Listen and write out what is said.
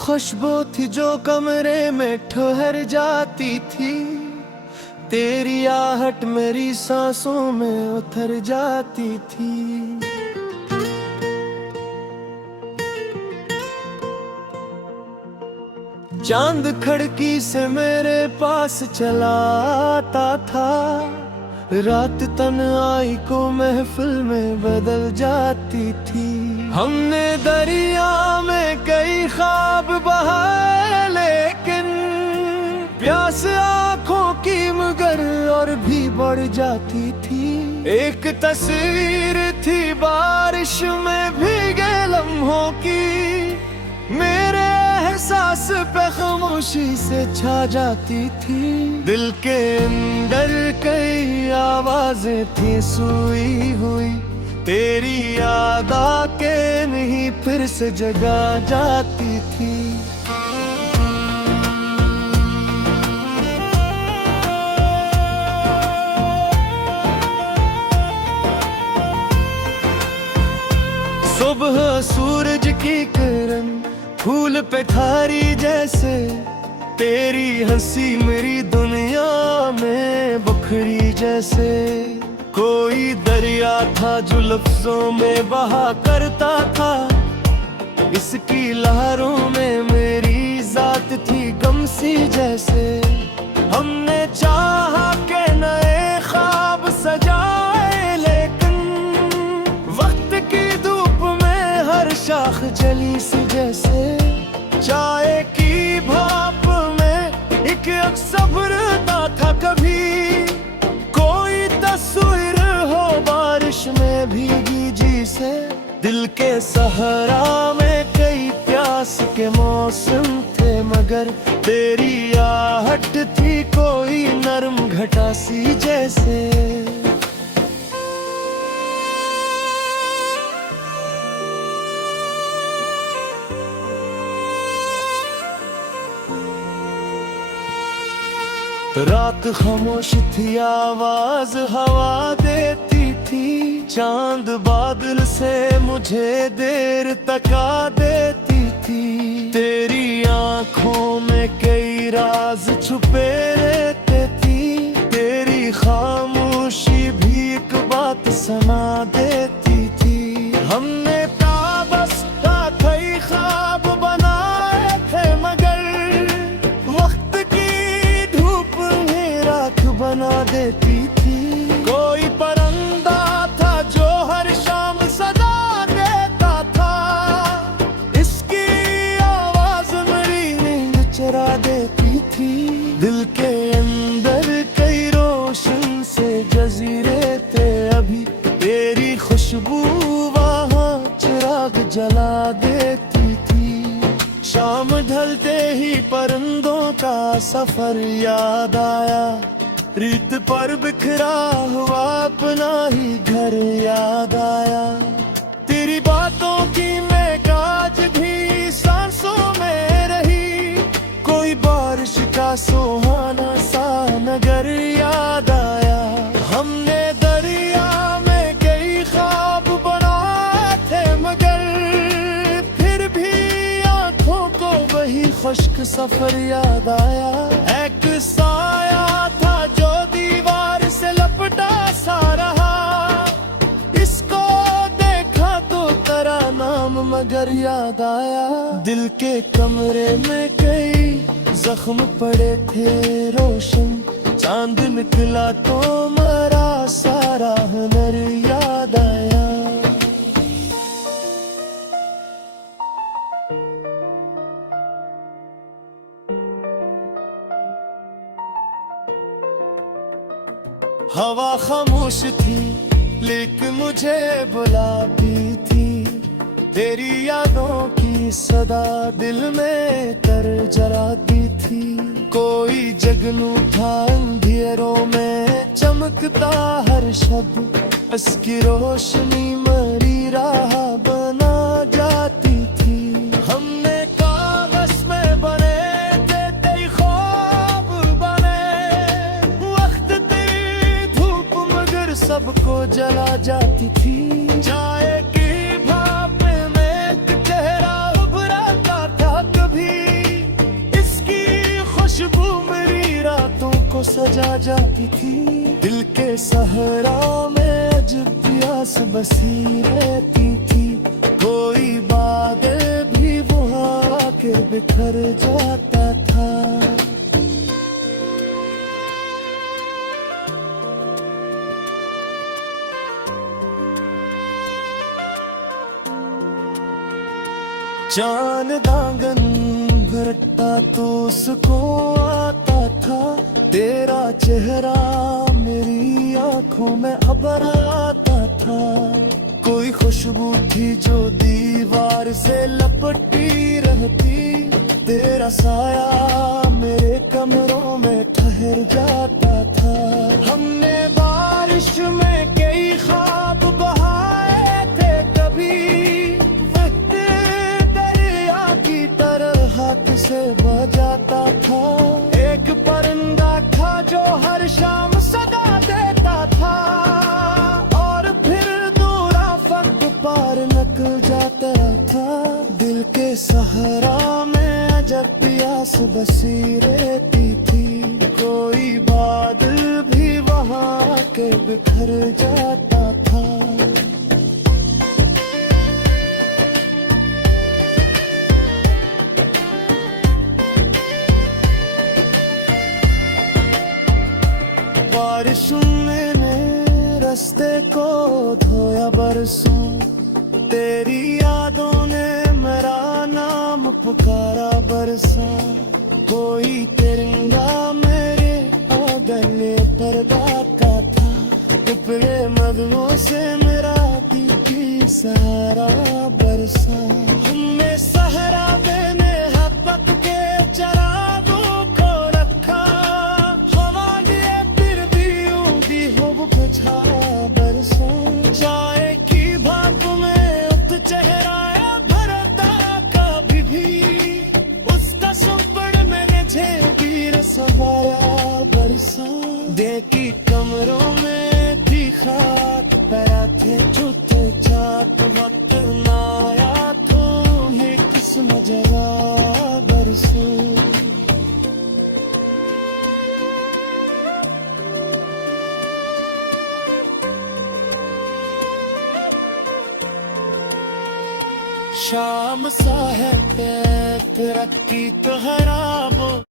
खुशबू थी जो कमरे में ठहर जाती थी, तेरी आहट मेरी सांसों में उतर जाती थी। चांद खिड़की से मेरे पास चला आता था, रात तन्हाई को महफिल में बदल जाती थी। हमने दरिया में कई ख्वाब बहाए, लेकिन प्यास आंखों की मगर और भी बढ़ जाती थी। एक तस्वीर थी बारिश में भीगे लम्हों की, मेरे एहसास पे खामोशी से छा जाती थी। दिल के अंदर कई आवाजें थी सोई हुई, तेरी याद आके नहीं फिर से जगा जाती थी। सुबह सूरज की किरण फूल पे थारी जैसे, तेरी हंसी मेरी दुनिया में बखरी जैसे। कोई दरिया था जो लफ्जों में बहा करता था, इसकी लहरों में मेरी जात थी गम सी जैसे। हमने चाहा के नए ख्वाब सजाए, लेकिन वक्त की धूप में हर शाख जली सी जैसे। चाय की भाप में एक सब्र था कभी, कोई तस्वीर हो बारिश में भीगी जी से। दिल के सहरा में कई प्यास के मौसम थे, मगर तेरी आहट थी कोई नरम घटा सी जैसे। रात खामोश थी, आवाज हवा देती थी, चांद बादल से मुझे देर तका देती थी। तेरी आंखों में कई राज छुपे रहते थी, तेरी खामोशी भी एक बात सुना देती थी। हमने ताबस का कई ख्वाब बनाए थे, मगर वक्त की धूप में राख बना देती थी। कोई परिंदा था जो हर शाम सदा देता था, इसकी आवाज मेरी नींद चुरा देती थी। दिल के अंदर कई रोशन से जजीरे थे अभी, तेरी खुशबू वहाँ चिराग जला देती थी। शाम ढलते ही परिंदों का सफर याद आया, रीत पर बिखरा हुआ अपना ही घर याद आया। तेरी बातों की महक आज भी सांसों में रही, कोई बारिश का सुहाना सा नगर याद आया। हमने दरिया में कई ख्वाब बनाए थे, मगर फिर भी आंखों को वही खुश्क सफर याद आया। एक साया था जो दीवार से लपटा सा रहा, इसको देखा तो तेरा नाम मगर याद आया। दिल के कमरे में कई जख्म पड़े थे रोशन, चांद निकला तो मरा सारा हुनर याद आया। हवा खामोश थी लेकिन मुझे बुलाती थी, तेरी यादों की सदा दिल में तर जलाती थी। कोई जगनू था अंधेरों में चमकता हर शब्द, उसकी रोशनी मरी राह बना जाती थी। हमने कागज में बने थे तेरे ख्वाब बने, वक्त तेरी धूप मगर सबको जला जाती थी। चाय की भाप में एक चेहरा उभरा था कभी, को सजा जाती थी। दिल के सहरा में अजब प्यास बसी रहती थी। कोई बादल भी वो आके बिखर जाता था। चांद दागन भरता तो उसको आता था। तेरा चेहरा मेरी आंखों में अबर आता था। कोई खुशबू थी जो दीवार से लपटी रहती। तेरा साया मेरे कमरों में ठहर जाता था। हमने बारिश में कई ख्वाब बहाए थे। कभी हाथ से बजाता था। एक परिंदा था जो हर शाम सदा देता था। और फिर दूर आफक पार निकल जाता था। दिल के सहरा में अजब प्यास बसी रहती थी। कोई बादल भी वहाँ के बिखर जाता था। बारिशों ने रास्ते को धोया बरसों। तेरी यादों ने मेरा नाम पुकारा बरसा। कोई तिरंगा मेरे आंगन पर दाता था। उपरे मगनों से मेरा दिल की सहारा बरसा। हमने सहरा में हपक के चरागों को रखा। चाय की भाप में उत चेहरा भरता। कभी भी उसका सुपड़ मेरे झेबीर सवाया बरसा। देखी कमरों में थी खाक पैरा थे छूते चाट। वक्त नाया तो ही किस्म जगा बरसो। शाम सा है तरक्की तो हराबो।